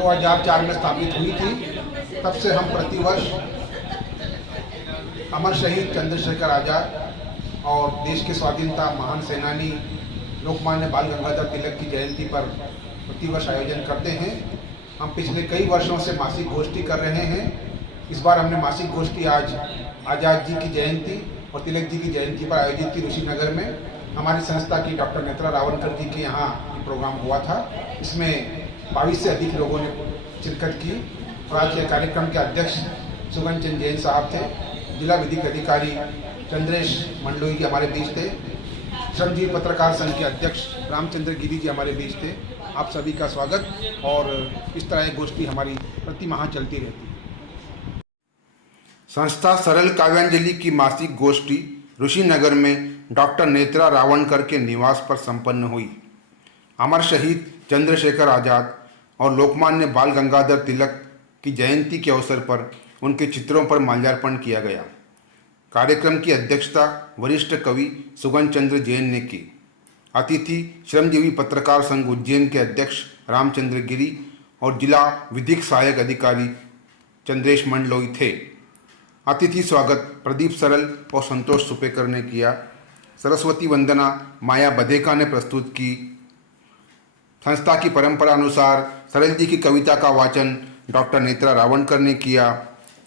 2004 में स्थापित हुई थी। तब से हम प्रतिवर्ष अमर शहीद चंद्रशेखर आज़ाद और देश के स्वाधीनता महान सेनानी लोकमान्य बाल गंगाधर तिलक की जयंती पर प्रतिवर्ष आयोजन करते हैं। हम पिछले कई वर्षों से मासिक गोष्ठी कर रहे हैं। इस बार हमने मासिक गोष्ठी आज आज़ाद जी की जयंती और तिलक जी की जयंती पर आयोजित की ऋषिनगर में। हमारी संस्था की डॉक्टर नेत्रा रावणकर जी के यहाँ प्रोग्राम हुआ था। इसमें 22 से अधिक लोगों ने शिरकत की और आज के कार्यक्रम के अध्यक्ष सुगन चंद जैन साहब थे। जिला विधिक अधिकारी चंद्रेश मंडलोई जी हमारे बीच थे। श्रमजीवी पत्रकार संघ के अध्यक्ष रामचंद्र गिरी जी हमारे बीच थे। आप सभी का स्वागत। और इस तरह एक गोष्ठी हमारी प्रति माह चलती रहती है। संस्था सरल काव्यांजलि की मासिक गोष्ठी ऋषिनगर में डॉक्टर नेत्रा रावणकर के निवास पर संपन्न हुई। अमर शहीद चंद्रशेखर आज़ाद और लोकमान्य बाल गंगाधर तिलक की जयंती के अवसर पर उनके चित्रों पर माल्यार्पण किया गया। कार्यक्रम की अध्यक्षता वरिष्ठ कवि सुगन चंद्र जैन ने की। अतिथि श्रमजीवी पत्रकार संघ उज्जैन के अध्यक्ष रामचंद्र गिरी और जिला विधिक सहायक अधिकारी चंद्रेश मंडलोई थे। अतिथि स्वागत प्रदीप सरल और संतोष सुपेकर ने किया। सरस्वती वंदना माया बधेका ने प्रस्तुत की। संस्था की परंपरा अनुसार सरल जी की कविता का वाचन डॉक्टर नेत्रा रावणकर ने किया।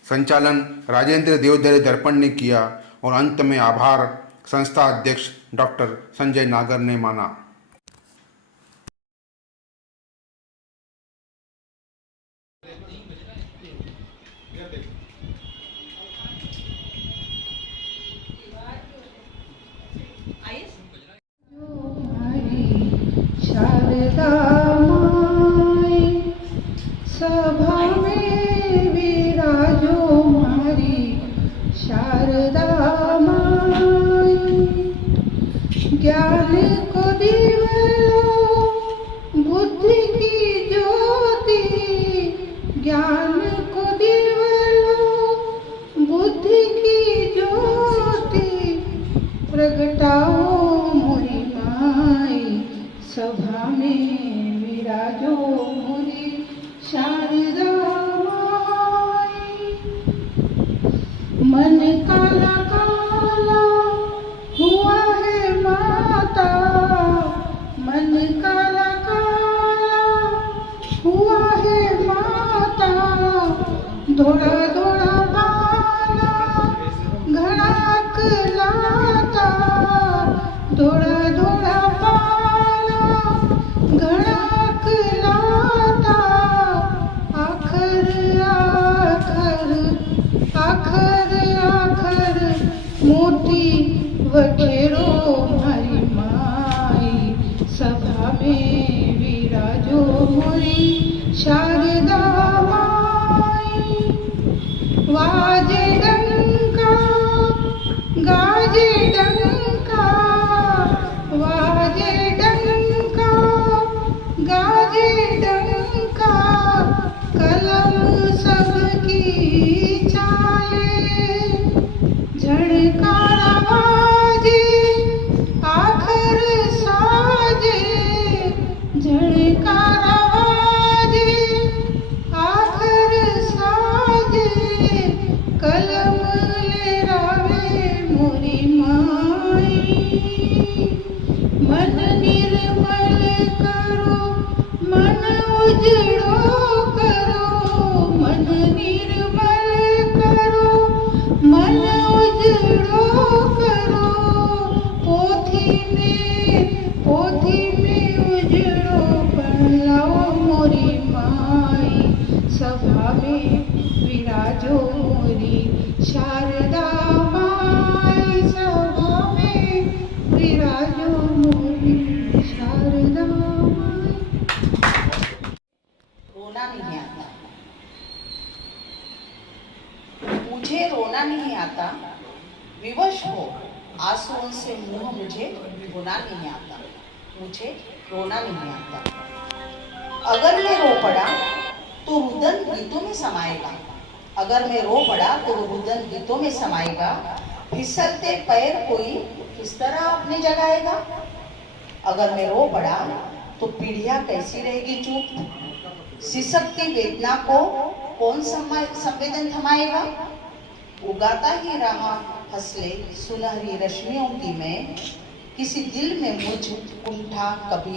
संचालन राजेंद्र देवधरे दर्पण ने किया और अंत में आभार संस्था अध्यक्ष डॉक्टर संजय नागर ने माना। ज्ञान को दिवलो बुद्धि की ज्योति, ज्ञान को दिवलो बुद्धि की ज्योति, प्रगटाओ मोरी माई सभा में विराजो मोरी शारदा माई। मन काला काला हुआ है माता, मन काला काला हुआ है माता, धोड़ा धोड़ा बाला घड़ाक लाता, धोड़ा धोड़ा बाला घड़ाक लाता, आखर आखर आखर आखर मोती वखेरो हरि माई सभा में विराजो मोरी शारदा माई। वाजे डंका गाजे डंका, वाजे डंका गाजे डंका, कलम सबकी चाले, झड़कार आवाजे आखर साजे, झड़कार आवाजे आखर साजे, कलम ले रावे मोरी माई। मन निर्मल करो मन उजड़ो करो, मन निर्मल करो मन उजड़ो करो, पोथी में उजड़ो लाओ मोरी माई सभा में विराजो मोरी शारदा माई, सभा में विराजो मोरी शारदा माई। रोना नहीं आता, मुझे रोना नहीं आता, विवश हो आंसुओं से मुंह मुझे धोना नहीं आता, मुझे रोना नहीं आता। अगर मैं रो पड़ा तो रुदन गीतों में समाएगा, अगर मैं रो पड़ा तो रुदन गीतों में समाएगा, फिसलते पैर कोई किस तरह अपने जगाएगा। अगर मैं रो पड़ा तो पीढ़ियां कैसी रहेगी चुप, सिसकती वेदना को कौन संवेदन थमाएगा? उगाता ही रहा फसले सुनहरी रश्मियों की मैं, किसी दिल में मुझ कुंठा कभी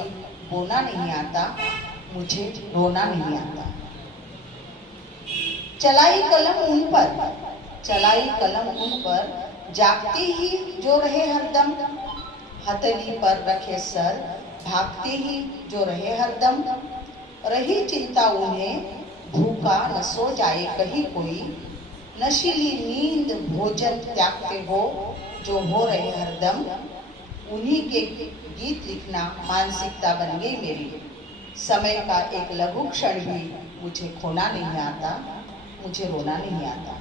बोना नहीं आता, मुझे रोना नहीं आता। चलाई कलम उन पर जागती ही जो रहे हरदम, हथेली पर रखे सर भागते ही जो रहे हरदम, रही चिंता उन्हें भूखा न सो जाए कहीं कोई, नशीली नींद भोजन त्यागते हो जो हो रहे हरदम, उन्हीं के गीत लिखना मानसिकता बन गई मेरी। समय का एक लघु क्षण भी मुझे खोना नहीं आता, मुझे रोना नहीं आता।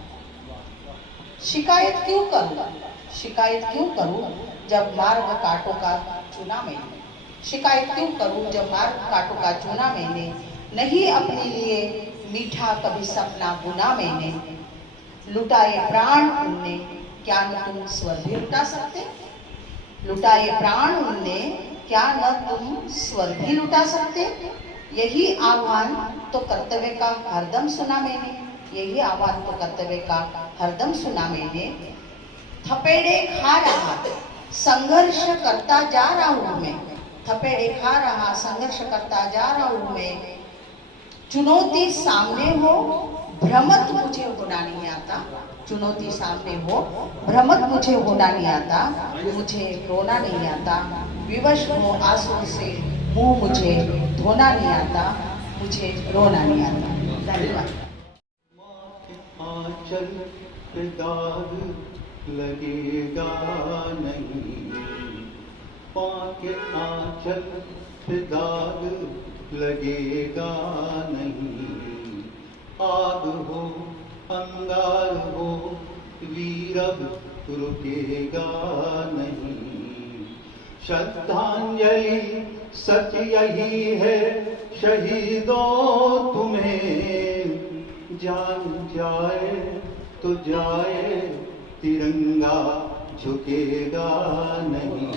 शिकायत क्यों करूं जब मार्ग कांटों का चुना मैंने, शिकायत क्यों करूं जब मार्ग कांटों का चुना मैंने, नहीं अपने लिए मीठा कभी सपना बुना मैंने, लुटाए प्राण उनने क्या न तुम स्वर भी लुटा सकते, लुटाए प्राण उनने क्या न तुम स्वर भी लुटा सकते। यही आह्वान तो कर्तव्य का हरदम सुना मैंने, यही आह्वान तो कर्तव्य का हरदम सुना मैंने। थपेड़े खा रहा संघर्ष करता जा रहा हूं मैं, थपेड़े खा रहा संघर्ष करता जा रहा हूं मैं, चुनौती सामने हो भ्रमत मुझे होना नहीं आता, चुनौती सामने हो भ्रमत मुझे होना नहीं आता, मुझे रोना नहीं आता, विवश हो आंसू से मुंह मुझे धोना नहीं आता, मुझे रोना नहीं आता। धन्यवाद। आंचल पे दाग लगेगा नहीं, पाके आंचल पे दाग लगेगा नहीं, आग हो अंगार हो वीरब रुकेगा नहीं, श्रद्धांजलि सच यही है शहीदों तुम्हें, जान जाए तो जाए तिरंगा झुकेगा नहीं।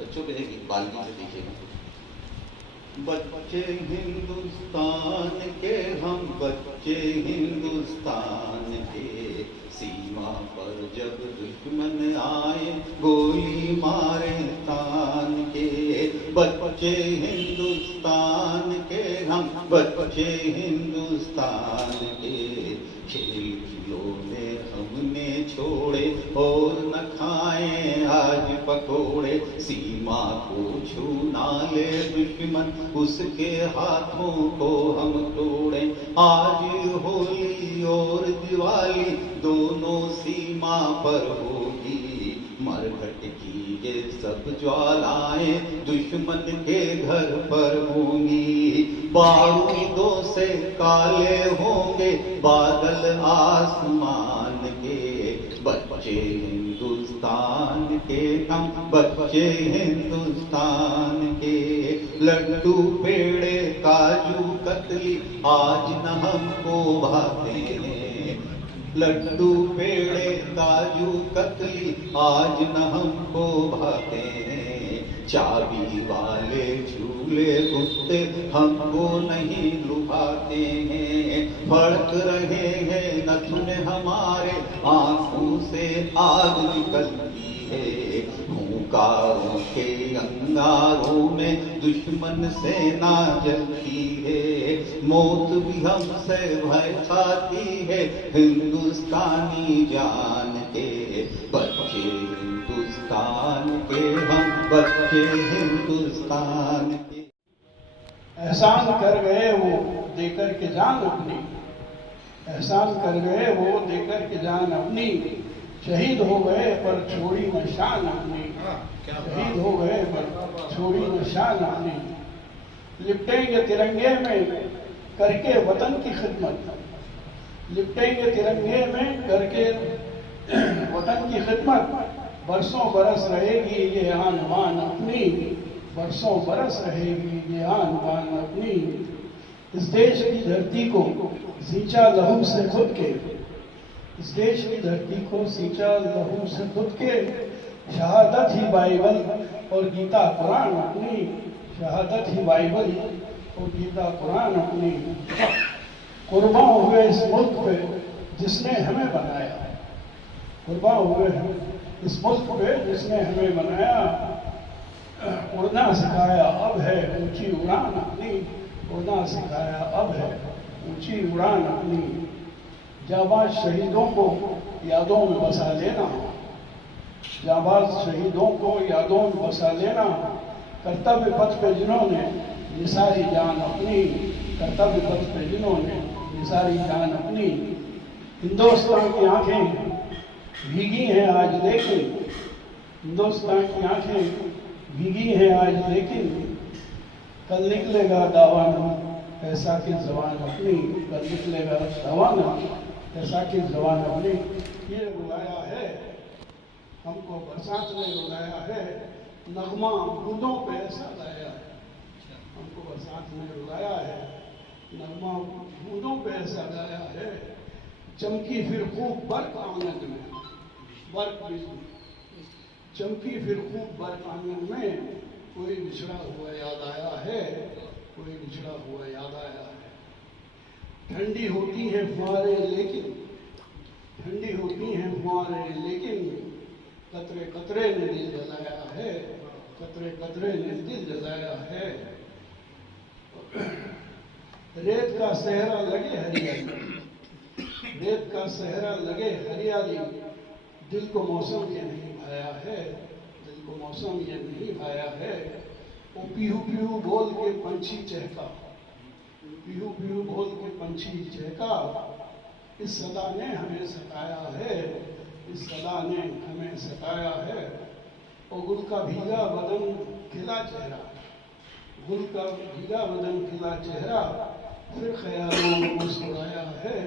बच्चों के एक बालगी से देखिएगा। बच्चे हिंदुस्तान के हम बच्चे हिंदुस्तान के, सीमा पर जब दुश्मन आए गोली मारे तान के, बच्चे हिंदुस्तान के हम बच्चे हिंदुस्तान के, खेल खिलौने हमने छोड़े और न खाए आज पकोड़े, सीमा को छू ना ले दुश्मन उसके हाथों को हम तोड़े, आज होली और दिवाली दोनों सीमा पर होगी, मरघट की ये सब ज्वालाएं दुश्मन के घर पर होंगी, बारूदों से काले होंगे बादल आसमान के, बच्चे हिंदुस्तान के हम बच्चे हिंदुस्तान के, लड्डू पेड़े काजू कतली आज न हमको भाते हैं, लड्डू पेड़े काजू कतली आज न हमको भाते हैं, चाबी वाले झूले कुत्ते हमको नहीं लुभाते हैं, फड़क रहे हैं नथुन हमारे आंखों से आग निकलती है, हुंकारों के अंगारों में दुश्मन सेना जलती है, मौत भी हमसे भय खाती है हिंदुस्तानी जान के, बच्चे हिंदुस्तान के हम बच्चे हिंदुस्तान के। एहसान कर गए वो देकर के जान अपनी, एहसान कर गए वो देकर के जान अपनी, शहीद हो गए पर छोड़ी न शान अपनी, शहीद हो गए पर छोड़ी न शान अपनी, लिपटेंगे तिरंगे में करके वतन की खिदमत, लिपटेंगे तिरंगे में करके वतन की खिदमत, बरसों बरस रहेगी ये आन बान अपनी, बरसों बरस रहेगी ये आन बान अपनी, इस देश की धरती को सींचा लहू से खुद के, इस देश की धरती को सींचा लहू से खुद के, शहादत ही बाइबल और गीता कुरान अपनी, शहादत ही बाइबल और गीता कुरान अपनी। कुर्बान हुए इस मुल्क पे जिसने हमें बनाया, कुर्बान हुए इस मुल्क पे जिसने हमें बनाया। उड़ना सिखाया अब है ऊंची उड़ान अपनी, उड़ना सिखाया अब है ऊंची उड़ान अपनी। जाबाज शहीदों को यादों में बसा लेना, जाबाज शहीदों को यादों में बसा लेना। कर्तव्य पथ पे जिन्होंने निसारी जान अपनी, कर्तव्य पथ पे जिन्होंने निसारी जान अपनी। हिंदुस्तान की आंखें भीगी हैं आज लेकिन, हिंदुस्तान की आंखें भीगी हैं आज लेकिन, कल निकलेगा दावाना ऐसा कि जवान अपनी, कल निकलेगा दावाना ऐसा कि जवान अपनी। ये रुलाया है हमको बरसात ने, रुलाया है नगमा बूंदों पे ऐसा लाया है, हमको बरसात ने रुलाया है नगमा बूंदों पे ऐसा लाया है। चमकी फिर खूब बर्क आंगन में, बर्क बिजली चमकी फिर खूब बर्क आंगन में। कोई बिछड़ा हुआ याद आया है, कोई बिछड़ा हुआ याद आया है। ठंडी होती है फुहारें लेकिन, ठंडी होती हैं फुहारें लेकिन, कतरे कतरे ने दिल जलाया है, कतरे कतरे ने दिल जलाया है। रेत का सहरा लगे हरियाली, रेत का सहरा लगे हरियाली। दिल को मौसम ये नहीं भाया है, दिल को मौसम ये नहीं भाया है। वो पीहू पीहू बोल के पंछी चहका, पीहू पीहू बोल के पंछी चहका। इस सदा ने हमें सताया है, इस सदा ने हमें सताया है। और गुल का भीगा बदन खिला चेहरा, गुल का भीगा बदन खिला चेहरा। फिर ख्यालों में मुस्कुराया है,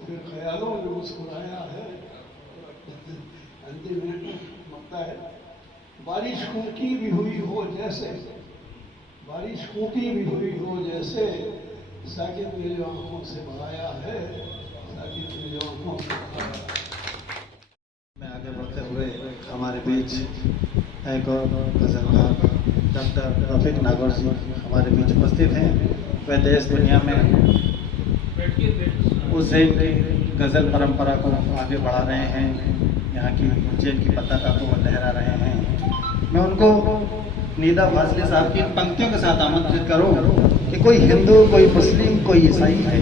फिर ख्यालों में मुस्कुराया है। अंतिम में लगता है बारिश खूंटी भी हुई हो जैसे, बारिश खूंटी भी हुई हो जैसे। साकिब मेरी आंखों से बहाया है, साकिब मेरी आंखों से बहाया। मैं आगे बढ़ते हुए हमारे बीच एक और गजलकार डॉक्टर रफीक नागौर जी हमारे बीच उपस्थित हैं। वे देश दुनिया में उस गज़ल परंपरा को आगे बढ़ा रहे हैं, यहाँ की उज्जैन की पताका को लहरा रहे हैं। मैं उनको नीदा फाजली साहब की पंक्तियों के साथ आमंत्रित करूँ कि कोई हिंदू, कोई मुस्लिम, कोई ईसाई है,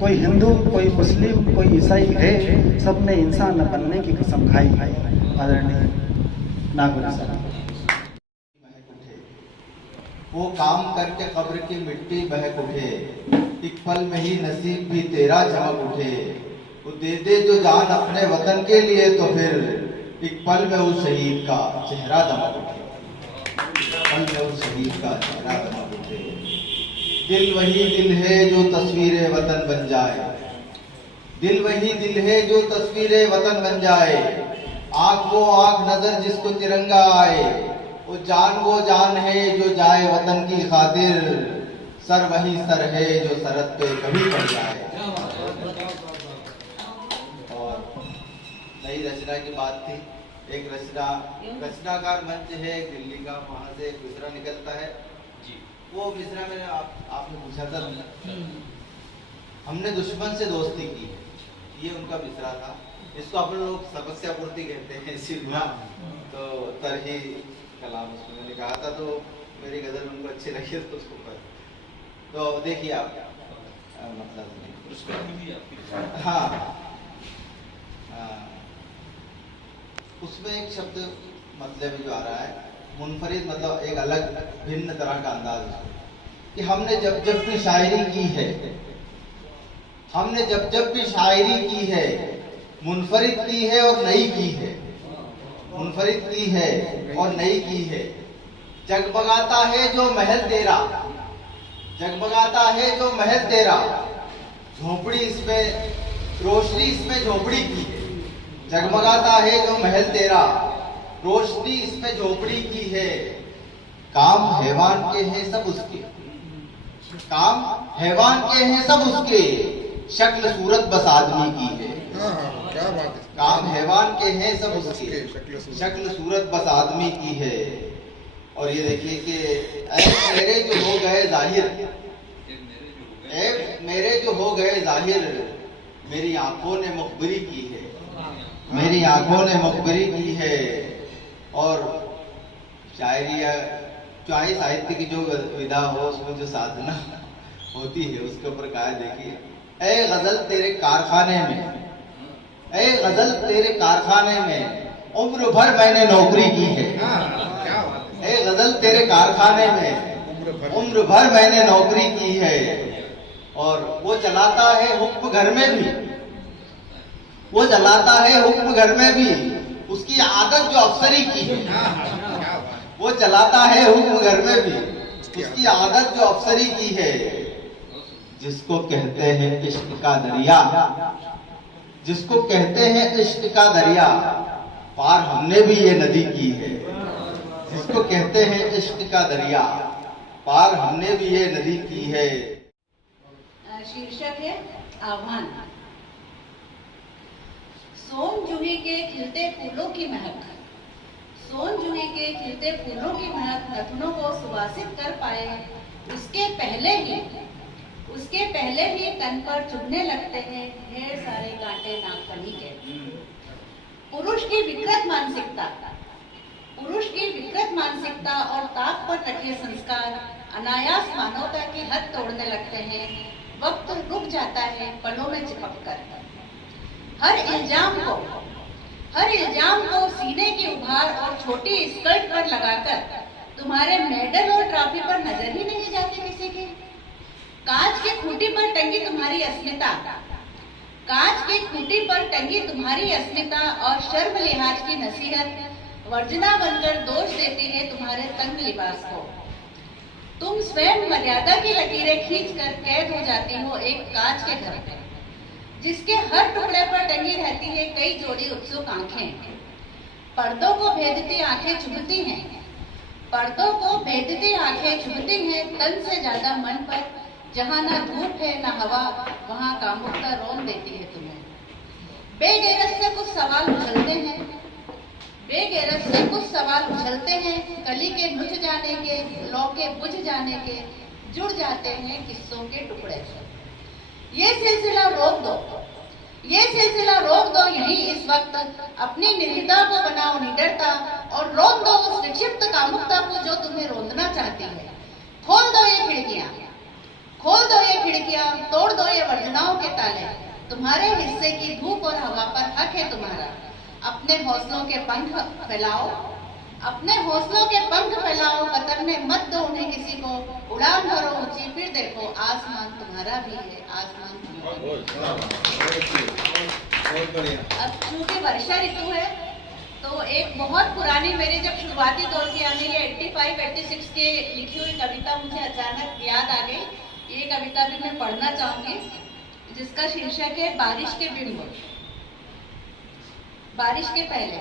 कोई हिंदू, कोई मुस्लिम, कोई ईसाई है, सबने इंसान बनने की कसम खाई है। आदरणीय नागौर साहब। वो काम करके कब्र की मिट्टी बहक उठे, एक पल में ही नसीब भी तेरा चमक उठे। वो दे दे जो जान अपने वतन के लिए, तो फिर एक पल में उस शहीद का चेहरा दमक उठे, पल में उस शहीद का चेहरा दमक उठे। दिल वही दिल है जो तस्वीर वतन बन जाए, दिल वही दिल है जो तस्वीर वतन बन जाए। आँख वो आँख नजर जिसको तिरंगा आए, वो जान है जो जाए वतन की खातिर। सर वही सर है जो सरहद पे कभी पड़ जाए। और नई रचना की बात थी, एक रचनाकार मंच है दिल्ली का, वहां से एक मिसरा निकलता है जी। वो मिसरा मैंने आपने पूछा था, हमने दुश्मन से दोस्ती की, ये उनका मिसरा था। इसको अपन लोग समस्या पूर्ति कहते हैं सिर्फ, तो तरही कलाम उसमें मैंने कहा था, तो मेरी गजल उनको अच्छी लगी तो उसको पर। तो देखिए आप मतलब हाँ, उसमें एक शब्द मतलब जो आ रहा है मुनफरिद, मतलब एक अलग भिन्न तरह का अंदाज है कि हमने जब जब भी शायरी की है, हमने जब जब भी शायरी की है, मुनफरिद की है और नई की है, मुनफरिद की है और नई की है। जगमगाता है जो महल तेरा, जगमगाता है जो महल तेरा, झोपड़ी इसमें रोशनी इसमें झोपड़ी की है। जगमगाता है जो महल तेरा, रोशनी इसमें झोपड़ी की है। काम हैवान के हैं सब उसके, काम हैवान के हैं सब उसके, शक्ल सूरत बस आदमी की है। क्या बात है। काम हैवान के हैं सब उसके, शक्ल सूरत बस आदमी की है। और ये देखिए कि ऐ मेरे जो हो गए जाहिर, ऐ मेरे जो हो गए जाहिर, मेरी आंखों ने मुखबिरी की है, मेरी आंखों ने मुखबिरी की है। और शायरी या चाहे साहित्य की जो विधा हो उसमें जो साधना होती है उसके ऊपर कहा, देखिए ऐ गजल तेरे कारखाने में, ऐ गजल तेरे कारखाने में उम्र भर मैंने नौकरी की है। ऐ गजल तेरे कारखाने में उम्र भर मैंने नौकरी की है। और वो चलाता है हुक्म घर में भी, वो चलाता है हुक्म घर में भी, उसकी आदत जो अफसरी की है। वो चलाता है हुक्म घर में भी, उसकी आदत जो अफसरी की है। जिसको कहते हैं इश्क का दरिया, जिसको कहते हैं इश्क का दरिया, पार हमने भी ये नदी की है। जिसको कहते हैं इश्क का दरिया, पार हमने भी ये नदी की है। शीर्षक है आह्वान। सोन जूही के खिलते फूलों की महक, सोन जूही के खिलते फूलों की महक नथनों को सुवासित कर पाए, उसके पहले ही तन पर चुभने लगते हैं ढेर सारे कांटे नागफनी के। पुरुष की विकृत मानसिकता और ताक पर रखे संस्कार अनायास मानवता की हद तोड़ने लगते हैं। वक्त रुक जाता है पलों में चिपककर। हर इल्जाम को सीने की उभार और छोटी स्कर्ट पर लगाकर तुम्हारे मेडल और ट्रॉफी पर नजर ही नहीं जाती किसी की। कांच की खूंटी पर टंगी तुम्हारी अस्मिता और शर्म लिहाज की नसीहत वर्जना बनकर दोष देती है तुम्हारे तंग लिबास को। तुम स्वयं मर्यादा की लकीरें खींचकर कैद हो जाती हो एक कांच के घर में, जिसके हर टुकड़े पर टंगी रहती है कई जोड़ी उत्सुक आंखें। पर्दों को भेदती आंखें चुभती हैं तन से ज्यादा मन पर। जहां ना धूप है ना हवा, वहां कामुकता रोन देती है तुम्हें। बेगैरत से कुछ सवाल उछलते हैं, कली के नुझ जाने के, लौ के बुझ जाने के, जुड़ जाते हैं किस्सों के टुकड़े। ये सिलसिला रोक दो यही इस वक्त। अपनी निर्हिता को बनाओ निडरता और रोक दो उस विक्षिप्त कामुकता को जो तुम्हें रोंदना चाहती है। खोल दो ये खिड़कियां, तोड़ दो ये वर्जनाओं के ताले। तुम्हारे हिस्से की धूप और हवा पर हक है तुम्हारा। अपने हौसलों के पंख फैलाओ, कतरने मत दो उन्हें किसी को। उड़ान भरो ऊंची, फिर देखो आसमान तुम्हारा भी है, आसमान तुम्हारा भी है। अब चूंकि वर्षा ऋतु है तो एक बहुत पुरानी, मेरे जब शुरुआती दौर की यानी 85-86 के लिखी हुई कविता मुझे अचानक याद आ गई। ये कविता भी मैं पढ़ना चाहूंगी, जिसका शीर्षक है बारिश के बिंब। बारिश के पहले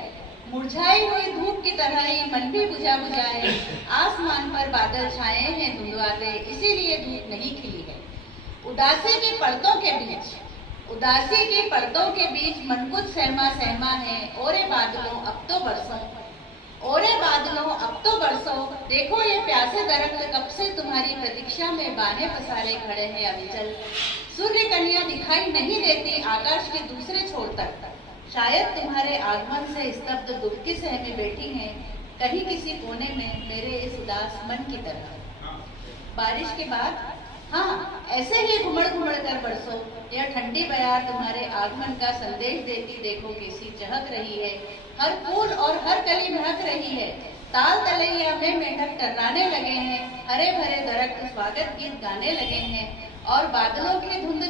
मुरझाई हुई धूप की तरह ही मन भी बुझा बुझाए। आसमान पर बादल छाए हैं धुंधवाले, इसीलिए धूप नहीं खिली है। उदासी की परतों के बीच मन कुछ सहमा है। ओरे बादलों अब तो बरसो। देखो ये प्यासे दरख्त कब से तुम्हारी प्रतीक्षा में बाने पसारे खड़े हैं अविचल। सूर्य कन्या दिखाई नहीं देती आकाश के दूसरे छोर तक। शायद तुम्हारे आगमन से स्तब्ध दुबकी सहमे बैठी हैं कहीं किसी कोने में मेरे इस उदास मन की तरह। बारिश के बाद हाँ ऐसे ही घुमड़ कर बरसो। यह ठंडी बयार तुम्हारे आगमन का संदेश देती देखो कैसी चहक रही है। हर फूल और हर कली महक रही है। ताल तलैया में मेंढक टर्राने लगे हैं। हरे भरे दरख्त स्वागत गीत गाने लगे हैं। और बादलों की धुंध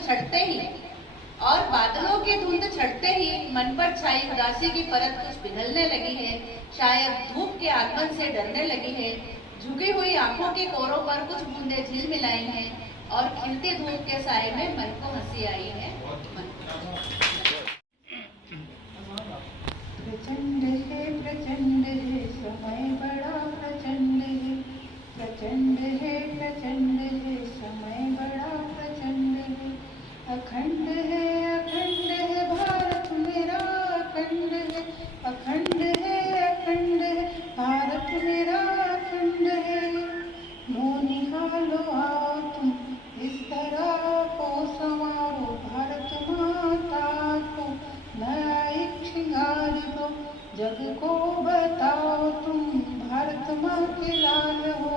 छटते ही मन पर छाई उदासी की परत कुछ पिघलने लगी है। शायद धूप के आगमन से डरने लगी है। झुकी हुई आंखों के कोरों पर कुछ बूंदे झील मिलाई हैं और खिलती धूप के साए में मन को हंसी आई है। प्रचंड है समय बड़ा प्रचंड है। प्रचंड है समय बड़ा प्रचंड है। अखंड है भारत मेरा अखंड है। अखंड है भारत मेरा अखंड जग को बताओ तुम भारत माँ के लाल हो,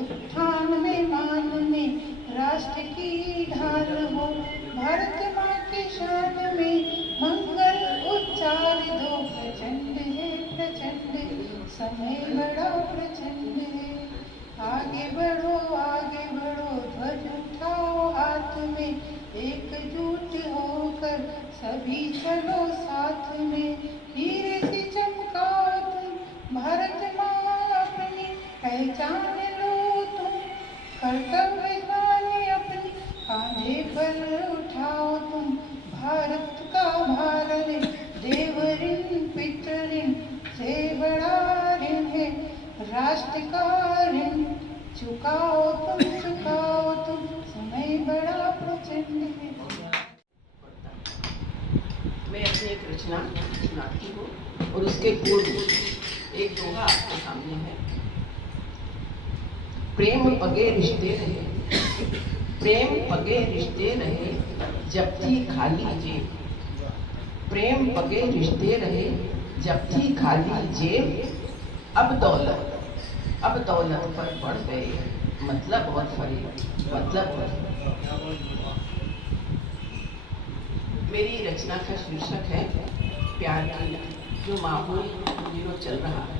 उत्थान में मान में राष्ट्र की ढाल हो, भारत माँ की शान में मंगल उच्चार दो। प्रचंड है प्रचंड, समय बड़ा प्रचंड है, आगे बढ़ो ध्वज उठाओ हाथ में, एकजुट होकर सभी चलो साथ में, हीरे से चमकाओ तुम भारत माँ अपनी, पहचान लो तुम कर्तव्य जाने अपनी, कांधे पर उठाओ तुम भारत का भार ऋण, देव ऋण पितृ ऋण से बड़ा ऋण है, राष्ट्र का ऋण चुकाओ तुम, समय बड़ा प्रचंड है। मैं अपनी एक रचना सुनाती हूँ और उसके पूर्व एक दोहा आपके सामने है। प्रेम पगे रिश्ते रहे, प्रेम पगे रिश्ते रहे, जब थी खाली जेब, प्रेम पगे रिश्ते रहे, जब थी खाली जेब, अब दौलत पर बढ़ गए, मतलब और फरेब, मतलब और। मेरी रचना का शीर्षक है प्यार की, जो माहौल दिनों चल रहा है,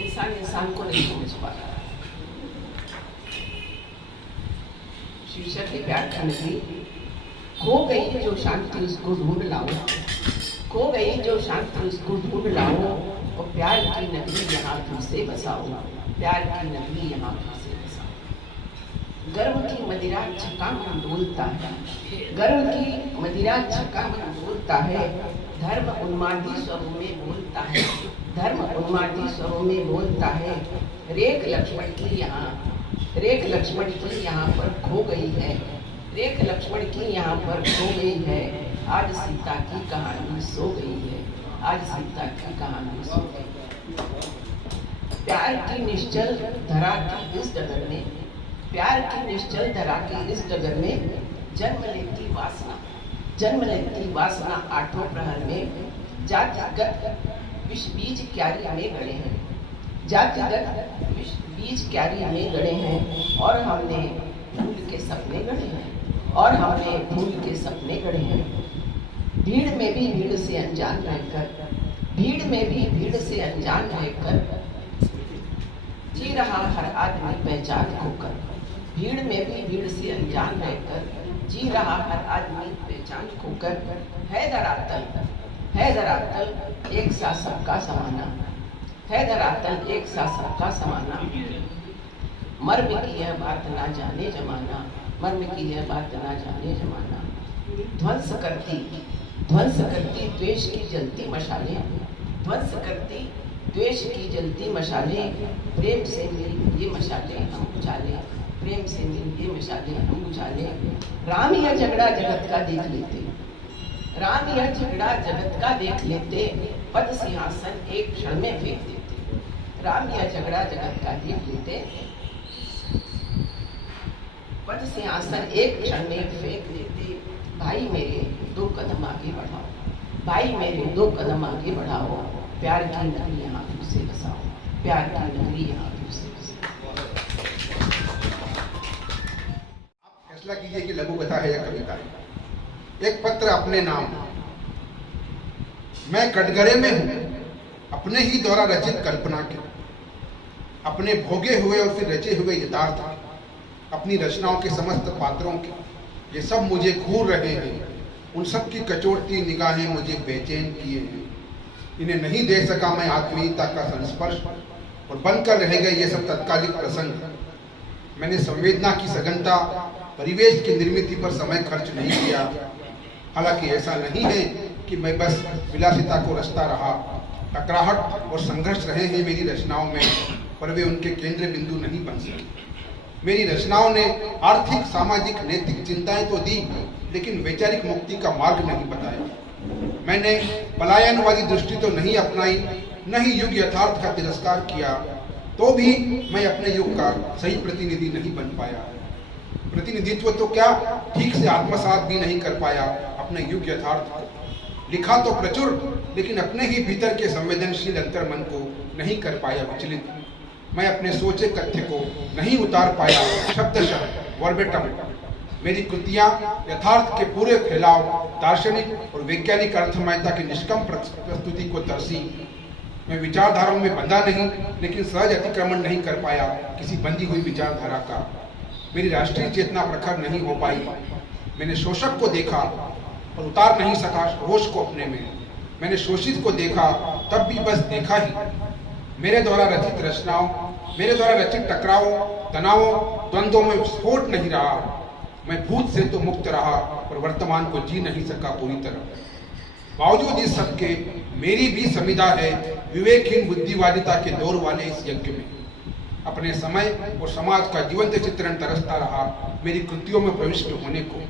इंसान को नहीं समझ पा रहा है। शीर्षक है प्यार की नगरी। खो गई जो शांति उसको ढूंढ लाओ, खो गई जो शांति उसको ढूंढ लाओ, और प्यार की नगरी यहाँ फिर से बसाओ, प्यार की नगरी यहाँ फिर से बसाओ। गर्व की मदिरा छक्का मन डोलता है, गर्व की मदिरा छक्का मन डोलता है, धर्म उन्मादी स्वरों में बोलता है, धर्म उन्मादी स्वरों में बोलता है। रेख लक्ष्मण की यहाँ पर खो गई है, रेख लक्ष्मण की यहाँ पर खो गई है, आज सीता की कहानी सो गई है, आज सीता की कहानी सो गई। प्यार की निश्चल धरा की इस डगर में, प्यार की निश्चल धरा की इस डगर में, जन्म लेती वासना आठों प्रहर में, जातिगत विष बीज क्यारी में गड़े हैं, जातिगत विष बीज क्यारी में गड़े हैं, और हमने फूल के सपने गढ़े हैं, और हमने फूल के सपने गढ़े हैं। भीड़ में भी भीड़ से अनजान रहकर, भीड़ में भी भीड़ से अनजान रहकर, जी रहा हर आदमी पहचान खोकर, भीड़ में भी भीड़ से अनजान रहकर, जी रहा हर आदमी पहचान खोकर। है धरातल एक सा सबका समाना, है धरातल एक सा सबका समाना, मर्म की यह बात ना जाने जमाना, मर्म की यह बात ना जाने जमाना। ध्वंस करती द्वेष की जलती मशालें, ध्वंस करती द्वेष की जलती मशालें, प्रेम से मिल ये मशालें हम बुझाले, प्रेम से मिल ये मशालें हम बुझाले। राम यह झगड़ा जगत का देख लेते, राम यह झगड़ा जगत का देख लेते, पद सिंहासन एक क्षण में फेंक देते, राम यह झगड़ा जगत का देख लेते, पद सिंहासन एक क्षण में फेंक देते। भाई मेरे 2 कदम आगे बढ़ाओ, भाई मेरे 2 कदम आगे बढ़ाओ, प्यार की नगरी यहाँ फिर से बसाओ, प्यार की नगरी यहाँ फिर से बसाओ। आप फैसला कीजिए कि लघु कथा है या कविता है। एक पत्र अपने नाम। मैं कटघरे में हूं, अपने ही द्वारा रचित कल्पना के, अपने भोगे हुए और फिर रचे हुए यथार्थ, अपनी रचनाओं के समस्त पात्रों के, ये सब मुझे घूर रहे हैं, उन सब की कचोटती निगाहें मुझे बेचैन किए हैं। इन्हें नहीं दे सका मैं आत्मीयता का संस्पर्श, और बनकर रह गए ये सब तत्कालिक प्रसंग। मैंने संवेदना की सघनता, परिवेश की निर्मिति पर समय खर्च नहीं किया। हालांकि ऐसा नहीं है कि मैं बस विलासिता को रचता रहा। टकराहट और संघर्ष रहे हैं मेरी रचनाओं में, पर वे उनके केंद्र बिंदु नहीं बन सके। मेरी रचनाओं ने आर्थिक, सामाजिक, नैतिक चिंताएं तो दी, लेकिन वैचारिक मुक्ति का मार्ग नहीं बताया। मैंने पलायनवादी दृष्टि तो नहीं अपनाई, न ही युग यथार्थ का तिरस्कार किया, तो भी मैं अपने युग का सही प्रतिनिधि नहीं बन पाया। प्रतिनिधित्व तो क्या, ठीक से आत्मसात भी नहीं कर पाया अपने युग यथार्थ को। लिखा तो प्रचुर, लेकिन अपने ही भीतर के संवेदनशील अंतर्मन को नहीं कर पाया विचलित। मैं अपने सोचे कथ्य को नहीं उतार पाया शब्दशः वर्बेटम। मेरी कृतियां यथार्थ के पूरे फैलाव, दार्शनिक और वैज्ञानिक अर्थमयता की निष्कम प्रस्तुति को तरसी। मैं विचारधाराओं में बंधा नहीं, लेकिन सहज अतिक्रमण नहीं कर पाया किसी बंधी हुई विचारधारा का। मेरी राष्ट्रीय चेतना प्रखर नहीं हो पाई। मैंने शोषक को देखा और उतार नहीं सका रोष को अपने में। मैंने शोषित को देखा, तब भी बस देखा ही। मेरे द्वारा रचित रचनाओं, मेरे द्वारा रचित टकरावों, तनावों, द्वंद्वों में स्फोट नहीं रहा। मैं भूत से तो मुक्त रहा, पर वर्तमान को जी नहीं सका पूरी तरह। बावजूद इस सबके मेरी भी संविदा है विवेकहीन बुद्धिवादिता के दौर वाले इस यज्ञ में। अपने समय और समाज का जीवंत चित्रण तरसता रहा मेरी कृतियों में प्रविष्ट होने को।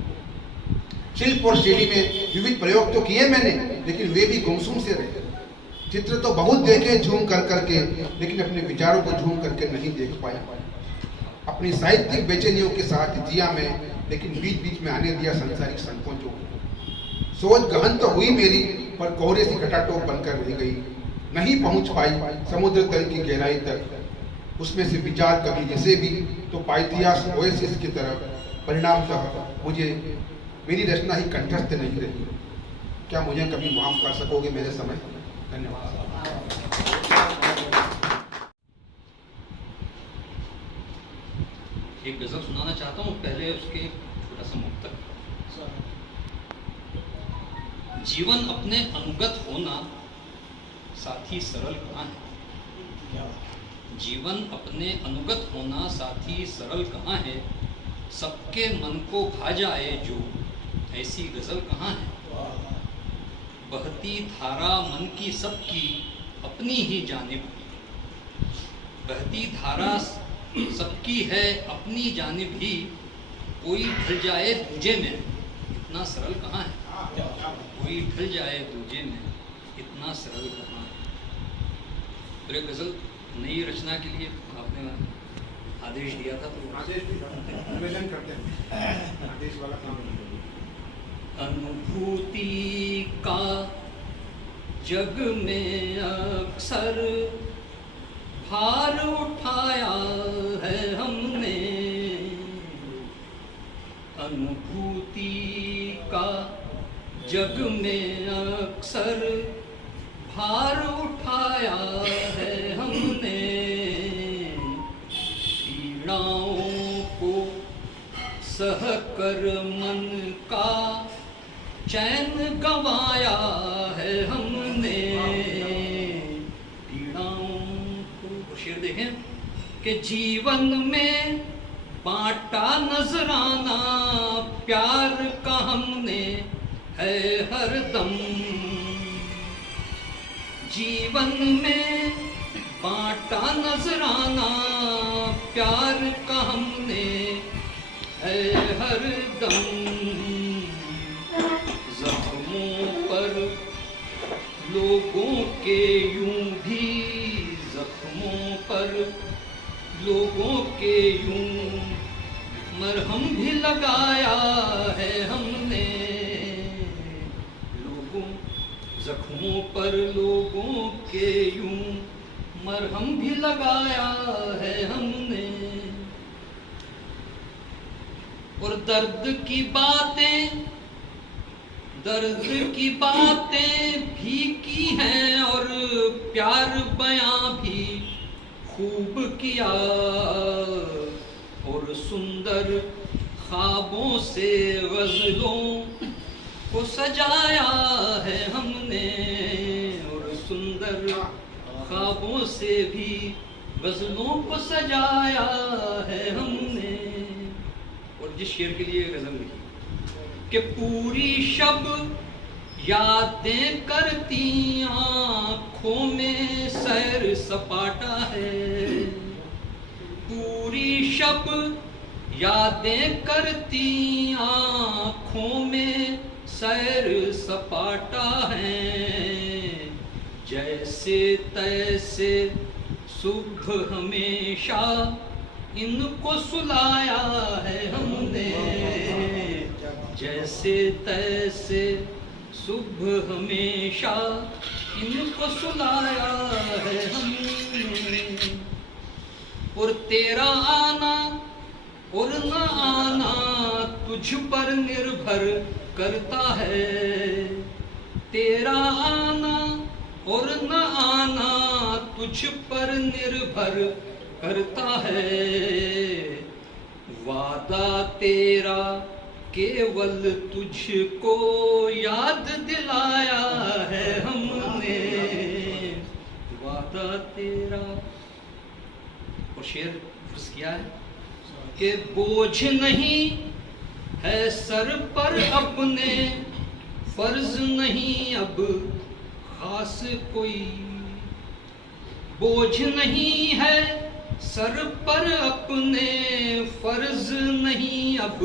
शिल्प और शैली में विविध प्रयोग तो किए मैंने, लेकिन वे भी गुमसुम से रहे। चित्र तो बहुत देखे झूम कर करके, लेकिन अपने विचारों को झूम करके नहीं देख पाया। अपनी साहित्यिक बेचैनियों के साथ जिया मैं, लेकिन बीच बीच में आने दिया संसारिक संकोचों को। सोच गहन तो हुई मेरी, पर कोहरे सी घटाटोप बनकर रह गई। नहीं पहुंच पाई समुद्र तल की गहराई तक। उसमें से विचार कभी जैसे भी तो पाइथियास ओएसिस की तरह। परिणामतः मुझे मेरी रचना ही कंठस्थ नहीं रही। क्या मुझे कभी माफ कर सकोगे मेरे समय? धन्यवाद। एक गजल सुनाना चाहता हूँ, पहले उसके छोटा सा मुक्तक। जीवन अपने अनुगत होना साथी सरल कहाँ है। जीवन अपने अनुगत होना साथी सरल कहाँ है। सबके मन को भा जाए जो ऐसी गजल कहाँ है। बहती धारा मन की सबकी अपनी ही जानिब। बहती धारा सबकी है अपनी जानिब ही। कोई ढल जाए दूजे में इतना सरल कहाँ है। कोई ढल जाए दूजे में इतना सरल कहाँ है। तो एक गजल नई रचना के लिए आपने आदेश दिया था, तो आदेश भी निवेदन करते हैं। आदेश वाला काम नहीं। अनुभूति का जग में अक्सर भार उठाया है हमने। अनुभूति का जग में अक्सर भार उठाया है हमने। पीड़ाओं को सह कर मन का चैन गंवाया है हमने। पीड़ाओं को शेर देखें कि जीवन में बांटा नजराना प्यार का हमने है हरदम। जीवन में बांटा नजराना प्यार का हमने है हरदम। जख्मों पर लोगों के यूं भी, जख्मों पर लोगों के यूं मरहम भी लगाया है हमने। लोगों जख्मों पर लोगों के यूं मरहम भी लगाया है हमने। और दर्द की बातें भी की हैं और प्यार बयां भी खूब किया। और सुंदर ख्वाबों से गजलों को सजाया है हमने। और सुंदर ख्वाबों से भी गजलों को सजाया है हमने। और जिस शेर के लिए गजल लिखी कि पूरी शब यादें करती आँखों में सैर सपाटा है। पूरी शब यादें करती आँखों में सैर सपाटा है। जैसे तैसे सुबह हमेशा इनको सुलाया है हमने। जैसे तैसे सुबह हमेशा इनको सुलाया है हमने, और तेरा आना और न आना तुझ पर निर्भर करता है। तेरा आना और न आना तुझ पर निर्भर करता है। वादा तेरा केवल तुझको याद दिलाया है हमने, वादा तेरा। और शेर फर्ज किया है कि बोझ नहीं है सर पर अपने, फर्ज नहीं अब खास कोई। बोझ नहीं है सर पर अपने, फर्ज नहीं अब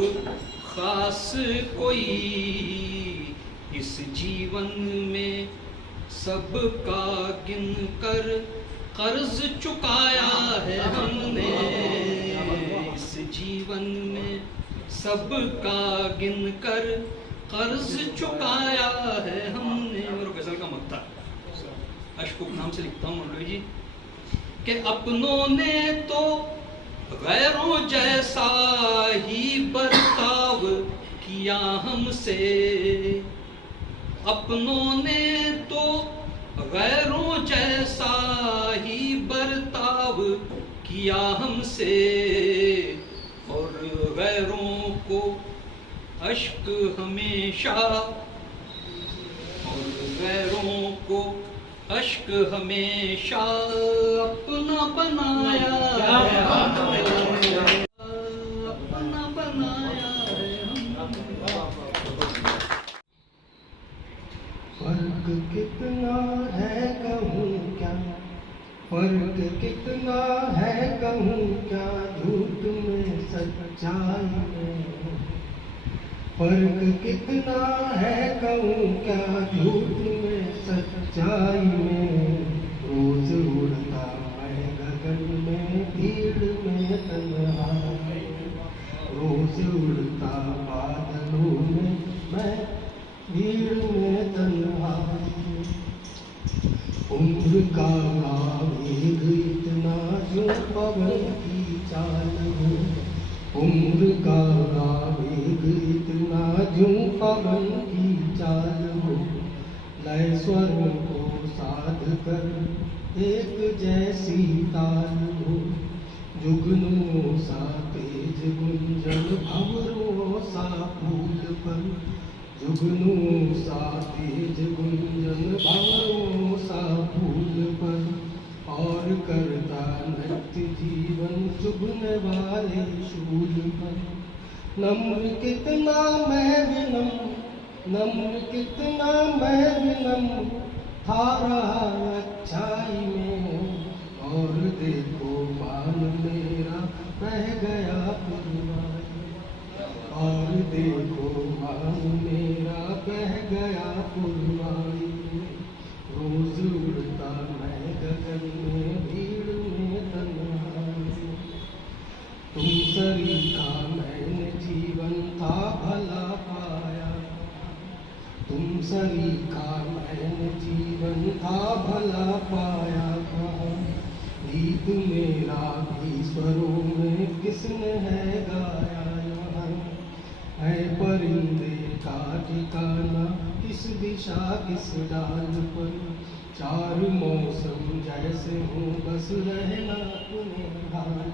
खास कोई। इस जीवन में सबका गिन कर कर्ज चुकाया है हमने, इस जीवन में सबका गिन कर कर्ज चुकाया है हमने। और गजल का मत्ता अश्क नाम से लिखता हूँ मुरली जी कि अपनों ने तो गैरों जैसा ही बर्ताव किया हमसे, अपनों ने तो गैरों जैसा ही बर्ताव किया हमसे, और गैरों को अश्क हमेशा, और गैरों को अश्क हमेशा अपना बनाया है हमने, अपना बनाया है हमने। फर्क कितना है कहूँ क्या, फर्क कितना है कहूँ क्या, झूठ में सच्चाई में। फर्क कितना है कहूँ क्या, झूठ में सच्चाई में। रोज उड़ता मैं गगन में भीड़ में तन्हाई, रोज उड़ता बादलों में मैं भीड़ में तन्हाई। उम्र का आवेग इतना जो पवन की चाल हो, उम्र का आवेग इतना जो पवन की चाल हो। लय स्वर को साध कर एक जैसी ताल हो, जुगनों सा तेज गुंजन भंवरों सा फूल पर, जुगनों सा तेज गुंजन भंवरों सा फूल पर। और करता नृत्य जीवन चुभने वाले शूल पर। नम्र कितना मैं विनम्र, नम्र कितना मैं विनम्र था रहा अच्छाई में। और देखो मान मेरा बह गया पुरवाई, और देखो मान मेरा बह गया पुरवाई। रोज उड़ता मैं गगन में भीड़ में तन्हाई। तुम सरीखा मैंने जीवन था भला पाया, तुम सरीखा मैंने जीवन था भला पाया। गीत मेरा भी स्वरों में किसने है गाया यहाँ। है परिंदे का ठिकाना किस दिशा किस डाल पर। चार मौसम जैसे हूँ बस रहना अपने हाल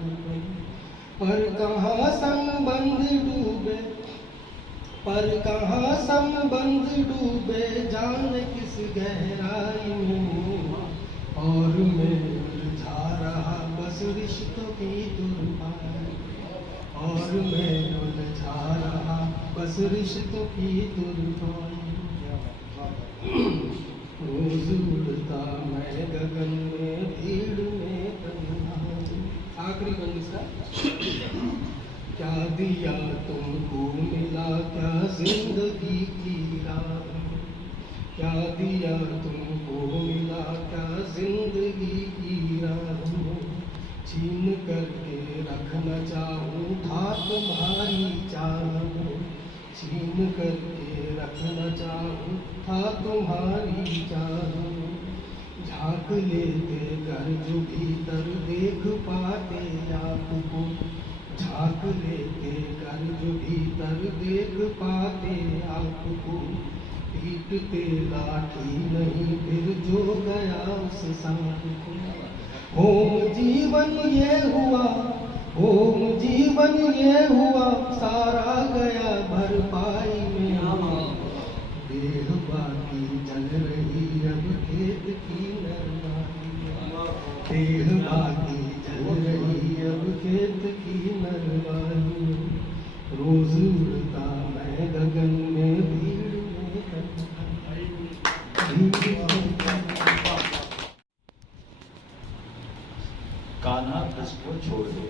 पर कहाँ संबंध डूबे, पर कहाँ संबंध डूबे जाने किस गहराई में। और मैं उलझा रहा बस रिश्तों की दुर्बाई, और मैं उलझा रहा बस रिश्तों की दुर्बाई। रोज उड़ता मैं गगन में भीड़ में तन्हाई। आखिरी बंदिश का क्या दिया तुमको मिला क्या जिंदगी की राह, क्या दिया तुमको मिला क्या जिंदगी की राह। छीन करके रखना चाहूँ था तुम्हारी चाह, छीन करके रखना चाहूँ हाँ तुम्हारी चाहूं। झांक लेते कर जो भीतर देख पाते आपको, झांक लेते कर जो भीतर देख पाते आपको। पीटते लाठी नहीं फिर जो गया उस सांप को। ओम जीवन ये हुआ, ओम जीवन ये हुआ, सारा गया भरपाई में। देह बाकी जल रही अब खेत की नरवाई में। देह बाकी जल रही अब खेत की नरवाई में। रोज उड़ता मैं गगन में भीड़ में कान्हा ब्रज को छोड़ दो,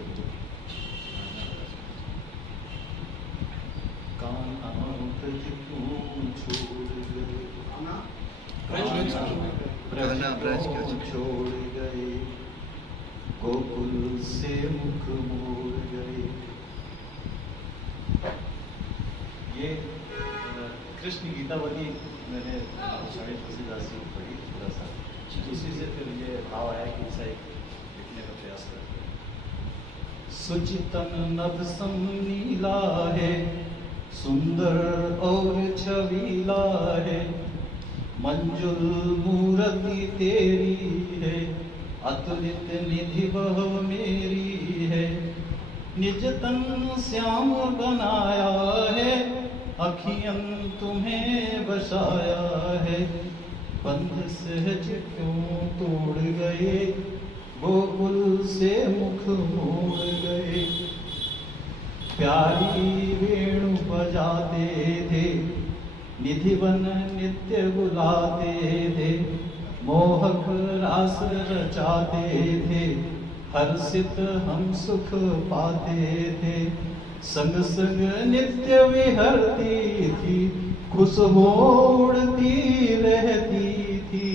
कान्हा ब्रज को छोड़ गए, कान्हा ब्रज को छोड़ गए, गोकुल से मुख मोड़ गए। ये कृष्ण गीतावली मैंने साढ़े तुलसीदास जी पढ़ी थोड़ा सा, उसी से फिर ये भाव आया कि ऐसा एक लिखने का प्रयास करते हैं। सुचितन नभ सम नीला है, सुंदर और छबीला है, मंजुल मूर्ति तेरी है, अतुलित निधि वह मेरी है। निज तन श्याम बनाया है, अखियन तुम्हें बसाया है। बंध सहज क्यों तोड़ गए, गोकुल से मुख मोड़ गए। प्यारी वेणु बजाते थे, निधिवन नित्य बुलाते थे, मोहक रास रचाते थे, हर्षित हम सुख पाते थे। संग संग नित्य विहरती थी, खुशबू उड़ती रहती थी।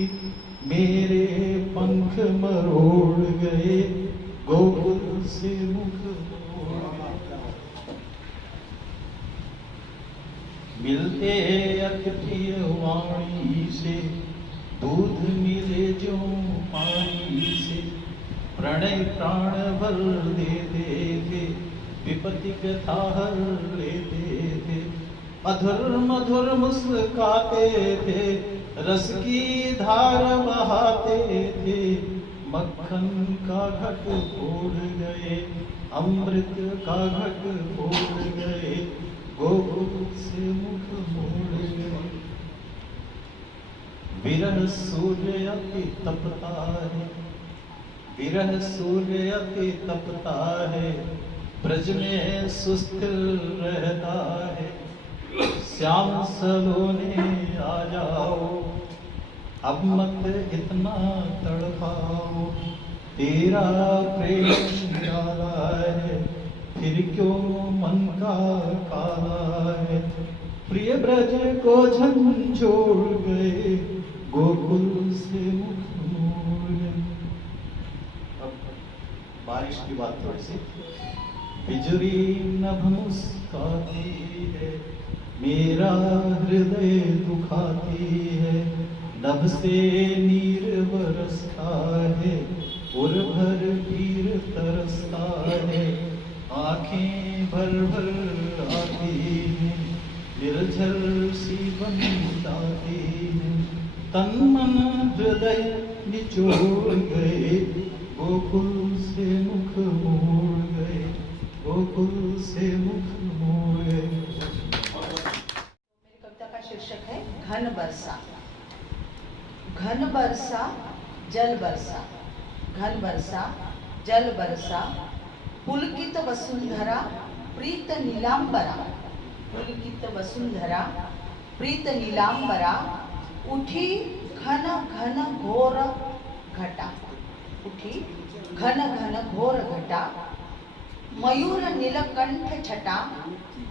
मेरे पंख मरोड़ गए, गोकुल से मुख मोड़ गए। मिलते अतिथि वाणी से, दूध मिले जो पानी से। प्रणय प्राण भर देते थे, विपत्ति कथा हर लेते थे। अधुर मधुर मुस्काते थे, रस की धार बहाते थे। मक्खन का घट फोड़ गए, अमृत का घट फोड़ गए, गोकुल से मुख मोड़ गए। विरह सूर्य अति तपता है, विरह सूर्य अति तपता है, ब्रज में सुस्थिर रहता है। श्याम सलोने आ जाओ, अब मत इतना तड़पाओ। तेरा प्रेम निराला है, फिर क्यों मन का काला है। प्रिय ब्रज को झंझोड़ गए, गोकुल से मुख मोड़ गए। अब बारिश की बात थोड़ी सी। बिजुरी नभ मुस्काती है, मेरा हृदय दुखाती है। नभ से नीर बरसता है, उर भर पीर तरसता है। आंखें भर भर आती हैं, निर्झर सी बन जाती हैं। तन मन हृदय निचोड़ गए, गोकुल से मुख मोड़ गए, गोकुल से मुख मोड़ गए। मेरी कविता का शीर्षक है घन बरसा। घन बरसा जल बरसा, घन बरसा जल बरसा। पुलकित वसुंधरा प्रीत नीलांबरा, पुलकित वसुंधरा प्रीत नीलांबरा। उठी घन घन घोर घटा, उठी घन घन घोर घटा। मयूर नीलकंठ छटा,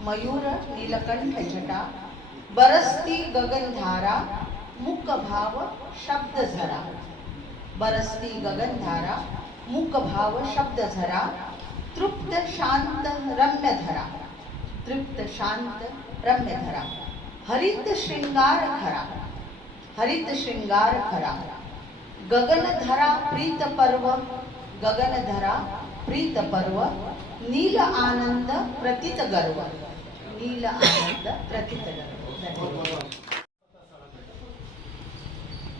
मयूर नीलकंठ छटा। बरसती गगन धारा, मुक भाव शब्द झरा। बरसती गगन धारा, मुक भाव शब्द झरा। तृप्त शांत रम्य धरा, तृप्त शांत रम्य धरा। हरित श्रृंगार खरा, हरित श्रृंगार खरा, गगन धरा प्रीत पर्व, गगन धरा प्रीत पर्व, नील आनंद प्रतीत गर्व, नील आनंद प्रतीत गर्व।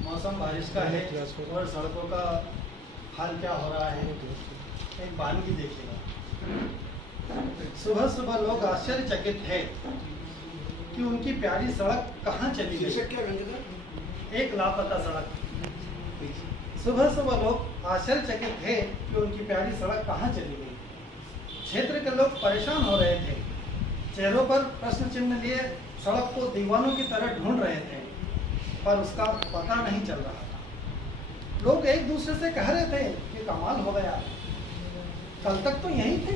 मौसम बारिश का है और सड़कों का हाल क्या हो रहा है, एक वानगी देखिएगा। सुबह सुबह लोग आश्चर्यचकित है कि उनकी प्यारी सड़क कहाँ चली गई, एक लापता सड़क। सुबह सुबह लोग आश्चर्यचकित थे कि उनकी प्यारी सड़क कहाँ चली गई। क्षेत्र के लोग परेशान हो रहे थे, चेहरों पर प्रश्न चिन्ह लिए सड़क को दीवानों की तरह ढूंढ रहे थे, पर उसका पता नहीं चल रहा था। लोग एक दूसरे से कह रहे थे कि कमाल हो गया, कल तक तो यहीं थे,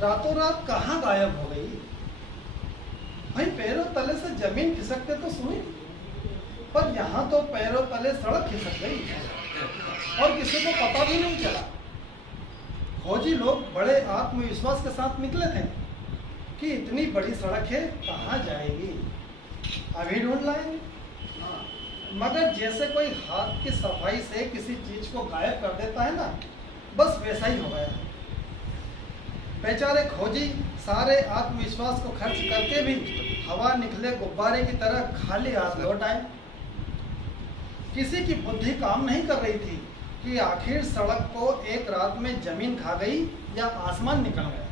रातों रात कहाँ गायब हो गई। भाई पैरों तले से जमीन खिसकते तो सुनी, पर यहाँ तो पैरों तले सड़क खिसक गई और किसी को पता भी नहीं चला। फौजी लोग बड़े आत्मविश्वास के साथ निकले थे कि इतनी बड़ी सड़क है, कहाँ जाएगी, अभी ढूंढ लाएंगे। मगर जैसे कोई हाथ की सफाई से किसी चीज को गायब कर देता है ना, बस वैसा ही हो गया। बेचारे खोजी सारे आत्मविश्वास को खर्च करके भी हवा निकले गुब्बारे की तरह खाली हाथ लौट आए। किसी की बुद्धि काम नहीं कर रही थी कि आखिर सड़क को एक रात में जमीन खा गई या आसमान निकल गया।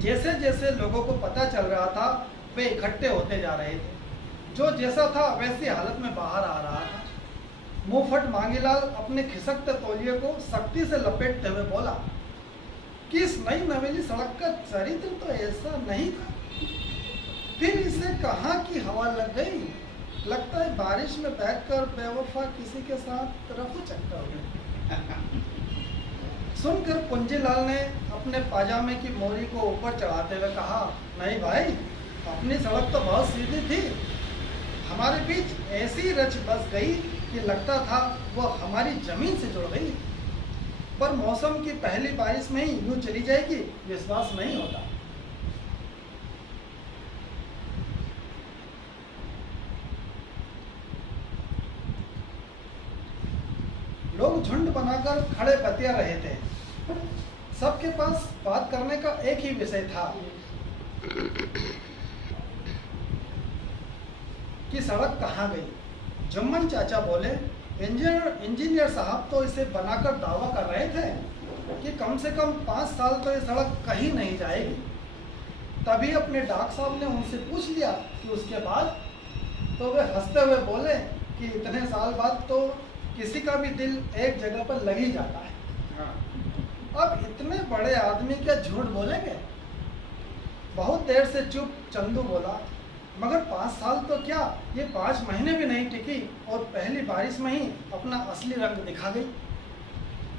जैसे जैसे लोगों को पता चल रहा था, वे इकट्ठे होते जा रहे थे। जो जैसा था वैसी हालत में बाहर आ रहा था। मुंहफट मांगीलाल अपने खिसकते तौलिए को सख्ती से लपेटते हुए बोला कि इस नई नवेली सड़क का चरित्र तो ऐसा नहीं था, फिर इसे कहाँ की हवा लग गई। लगता है बारिश में बैठकर बेवफा किसी के साथ रफू चक्कर हो गए। सुनकर कुंजीलाल ने अपने पाजामे की मोरी को ऊपर चढ़ाते हुए कहा, नहीं भाई, अपनी सड़क तो बहुत सीधी थी, हमारे बीच ऐसी रच बस गई कि लगता था वो हमारी जमीन से जुड़ गई। पर मौसम की पहली बारिश में ही यूं चली जाएगी, विश्वास नहीं होता। लोग झुंड बनाकर खड़े बतिया रहे थे। सबके पास बात करने का एक ही विषय था कि सड़क कहाँ गई। जुम्मन चाचा बोले, इंजीनियर साहब तो इसे बनाकर दावा कर रहे थे कि कम से कम 5 साल तो ये सड़क कहीं नहीं जाएगी। तभी अपने डाक साहब ने उनसे पूछ लिया कि उसके बाद, तो वे हंसते हुए बोले कि इतने साल बाद तो किसी का भी दिल एक जगह पर लग ही जाता है। अब इतने बड़े आदमी क्या झूठ बोलेंगे। बहुत देर से चुप चंदू बोला, मगर 5 साल तो क्या, ये 5 महीने भी नहीं टिकी और पहली बारिश में ही अपना असली रंग दिखा गई।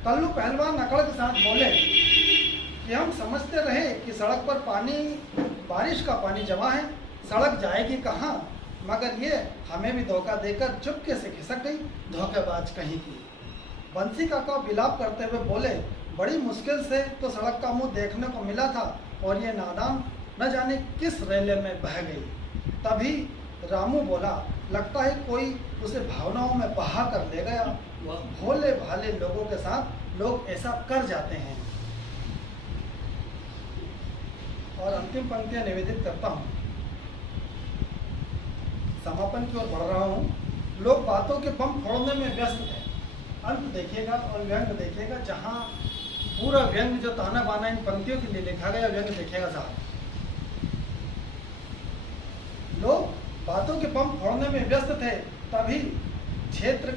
कल्लू पहलवान अकड़ के साथ बोले कि हम समझते रहे कि सड़क पर पानी, बारिश का पानी जमा है, सड़क जाएगी कहाँ, मगर ये हमें भी धोखा देकर चुपके से खिसक गई, धोखेबाज कहीं की। बंसी काका विलाप करते हुए बोले, बड़ी मुश्किल से तो सड़क का मुंह देखने को मिला था और ये नादान न जाने किस रेले में बह गई। तभी रामू बोला, लगता है कोई उसे भावनाओं में बहा कर ले गया। भोले भाले लोगों के साथ लोग ऐसा कर जाते हैं। और अंतिम पंक्तियां निवेदित करता हूँ। समापन की ओर बढ़ रहा हूँ। लोग बातों के बम फोड़ने में व्यस्त थे। अंत देखिएगा और व्यंग देखिएगा, जहाँ पूरा व्यंग जो ताना बाना इन पंक्तियों के लिए लिखा गया, व्यंग देखिएगा साहब। लोग बातों के बम फोड़ने में व्यस्त थे, तभी क्षेत्र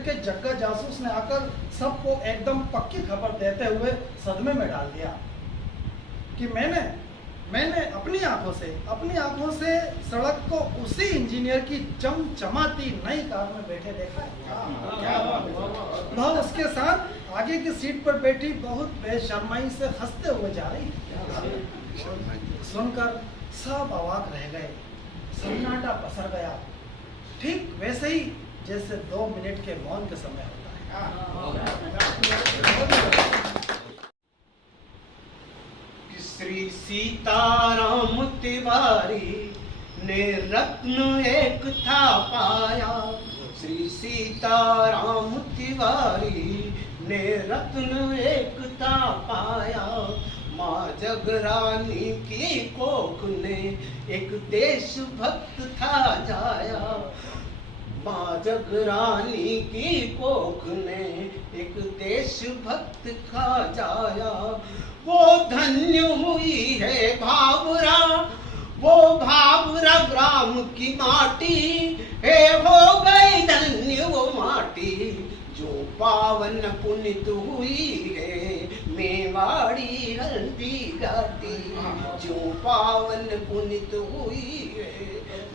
के जग्गा जासूस ने आकर सबको एकदम पक्की खबर देते हुए सदमे में डाल दिया कि मैंने अपनी आंखों से सड़क को उसी इंजीनियर की चमचमाती नई कार में बैठे देखा है। वह उसके साथ आगे की सीट पर बैठी बहुत बेशर्माई से हंसते हुए जा रही थी। सुनकर सब अवाक रह गए, सन्नाटा पसर गया, ठीक वैसे ही जैसे 2 मिनट के मौन के समय होता है। श्री सीताराम तिवारी ने रत्न एक था पाया। श्री सीताराम तिवारी ने रत्न एक था पाया। माँ जगरानी की कोख ने एक देशभक्त था जाया। माँ जगरानी की कोख ने एक देशभक्त खा जाया। वो धन्य हुई है भावरा, वो भावरा ग्राम की माटी है, हो गई धन्य वो माटी जो पावन पुनित हुई है मेवाड़ी हल्दी घाटी। जो पावन पुनित हुई है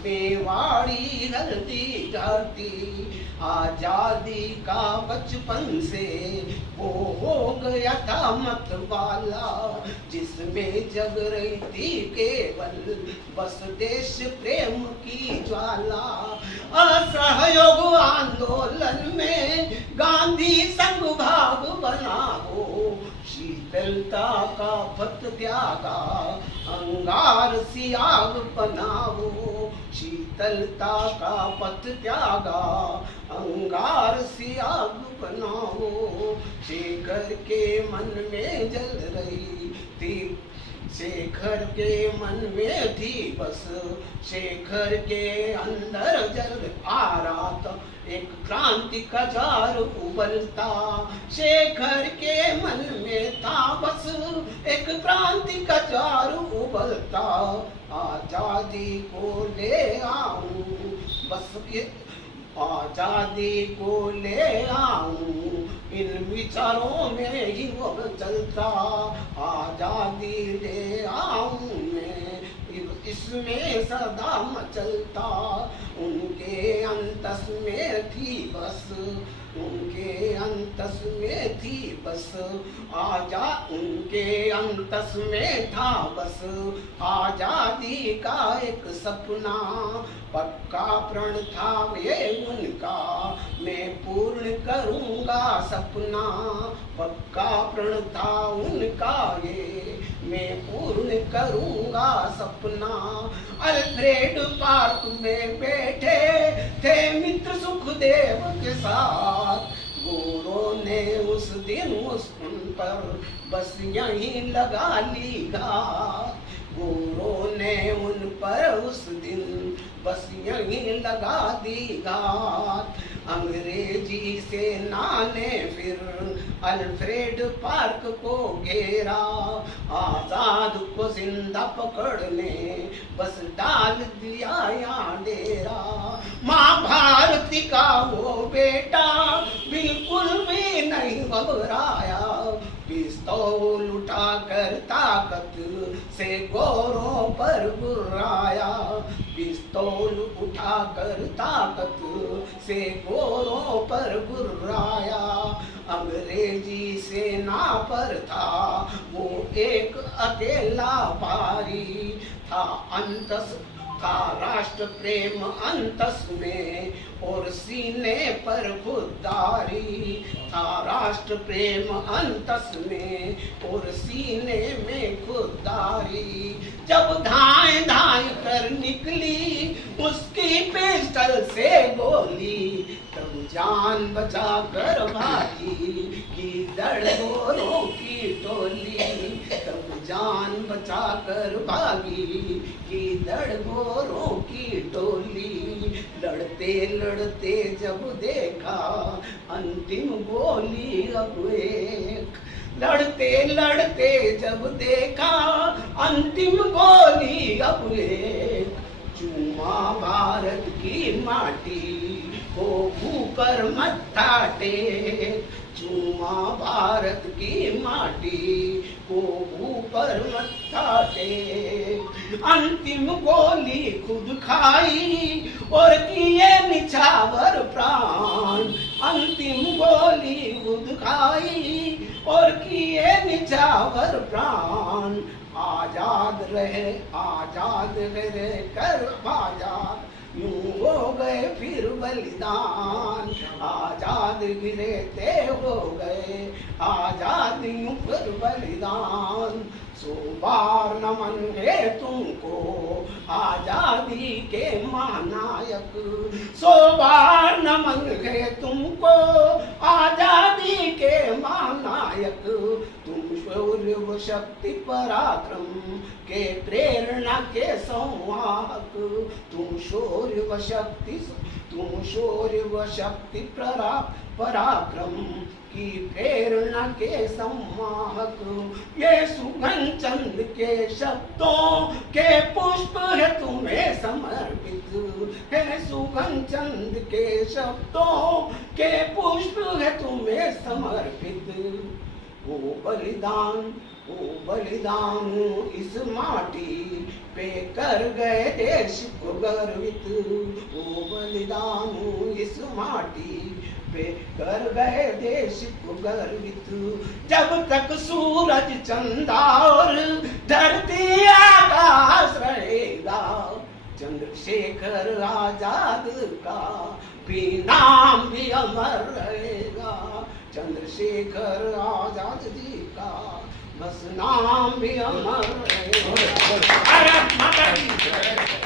मेवाड़ी हल्दी घाटी। आजादी का बचपन से वो हो गया था मतवाला, जिसमें जग रही थी केवल बस देश प्रेम की ज्वाला। असहयोग आंदोलन में गांधी संग भाग बना हो, शीतलता का पथ त्यागा अंगार सी आग बनाओ। शीतलता का पथ त्यागा अंगार सी आग बनाओ। शेखर के मन में जल रही थी, शेखर के मन में थी बस, शेखर के अंदर जल आ रहा था एक क्रांति का जार उबलता। शेखर के मन में था बस एक क्रांति का जार उबलता। आजादी को ले आऊं बस ये आजादी को ले आऊं, इन विचारों में ही वो चलता। आजादी ले आऊं मैं इसमें सदा मचलता। उनके अंतस में थी बस, उनके अंतस में थी बस उनके अंतस में था बस आजादी का एक सपना। पक्का प्रण था ये उनका, मैं पूर्ण करूंगा सपना। पक्का प्रण था उनका ये, मैं पूर्ण करूंगा सपना। अल्फ्रेड पार्क में बैठे थे मित्र सुखदेव के साथ, गोरों ने उस दिन उन पर बस यहीं लगा ली घात। गोरों ने उन पर उस दिन बस यहीं लगा दी घात। अंग्रेजी सेना ने फिर अल्फ्रेड पार्क को घेरा, आजाद को जिंदा पकड़ने बस डाल दिया यहाँ डेरा। माँ भारती का वो बेटा बिल्कुल भी नहीं घबराया, पिस्तौल उठाकर ताकत से गोरों पर गुर्राया। पिस्तौल उठाकर ताकत से गोरों पर गुर्राया। अंग्रेजी सेना पर था वो एक अकेला भारी, था अंतस था राष्ट्र प्रेम अंतस में और सीने पर खुददारी। था राष्ट्र प्रेम अंतस में और सीने में खुददारी। जब धाए धाए कर निकली उसकी पिस्टल से गोली, तब जान बचा कर भागी की दड़ गोरों की टोली। तब जान बचा कर भागी की दड़ गोरों की टोली। लड़ते लड़ते जब देखा अंतिम गोली अब एक, लड़ते लड़ते जब देखा अंतिम गोली अब एक। चूमा भारत की माटी को ऊपर मत्था टेक, चूमा भारत की माटी को ऊपर मत्था टेक। अंतिम गोली खुद खाई और किए निछावर प्राण। अंतिम गोली खुद खाई और किए निछावर प्राण। आजाद रहे कर आजाद, यूं हो गए फिर बलिदान, आजाद भी रहते हो गए आजादियों पर बलिदान। 100 बार नमन है तुमको आजादी के महानायक, 100 बार नमन है तुमको आजादी के महानायक। तुम शौर्य व शक्ति पराक्रम के प्रेरणा के संवाहक, तुम शौर्य व शक्ति पराक्रम की प्रेरणा के संवाहक। ये सुगंध चंद के शब्दों के पुष्प है तुम्हें समर्पित, है सुगंध चंद के शब्दों के पुष्प है तुम्हें समर्पित। वो बलिदान इस माटी पे कर गए देश को गर्वित, वो बलिदान इस माटी पे कर गए देश को गर्वित। जब तक सूरज चंदा और धरती आकाश रहेगा, चंद्रशेखर आजाद का भी नाम भी अमर रहेगा, चंद्रशेखर आजाद जी का बस नाम भी अमर रहेगा। भारत माता की जय।